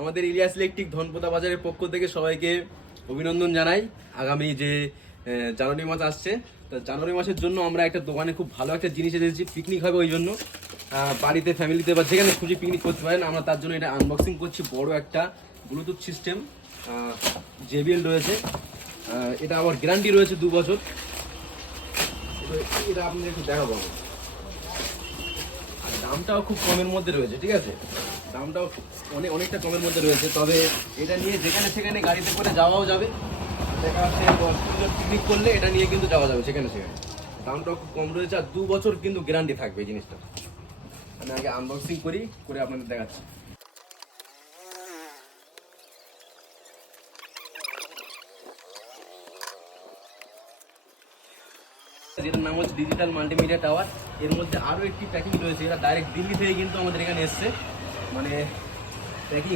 আমাদের ইলিয়াস ইলেকট্রিক ধনপোতা বাজারের পক্ষ থেকে সবাইকে অভিনন্দন জানাই। আগামী যে জানুয়ারি মাস আসছে, তো জানুয়ারি মাসের জন্য আমরা একটা দোকানে খুব ভালো একটা জিনিস এনেছি, পিকনিক হবে ওই জন্য। বাড়িতে ফ্যামিলিতে বা যেখানে খুশি পিকনিক করতে পারেন। আমরা তার জন্য এটা আনবক্সিং করছি। বড় একটা ব্লুটুথ সিস্টেম JBL রয়েছে। এটা আবার গ্যারান্টি রয়েছে 2 বছর। এটা আপনাদের একটু দেখাবো আমি। আর দামটাও খুব কমের মধ্যে রয়েছে, ঠিক আছে? দামটাও অনেকটা কমের মধ্যে রয়েছে। তবে এটা নিয়ে যেখানে সেখানে গাড়িতে করে যাওয়াও যাবে। দেখা যাচ্ছে পিকনিক করলে এটা নিয়ে কিন্তু যাওয়া যাবে সেখানে সেখানে। দামটাও খুব কম রয়েছে আর 2 বছর কিন্তু গ্যারান্টি থাকবে এই জিনিসটা। আমি আগে আনবক্সিং করে আপনাদের দেখাচ্ছি। যেটার নাম হচ্ছে ডিজিটাল মাল্টিমিডিয়া টাওয়ার। এর মধ্যে আরও একটি প্যাকিং রয়েছে, এটা ডাইরেক্ট দিল্লি থেকে কিন্তু আমাদের এখানে এসছে, মানে প্যাকিং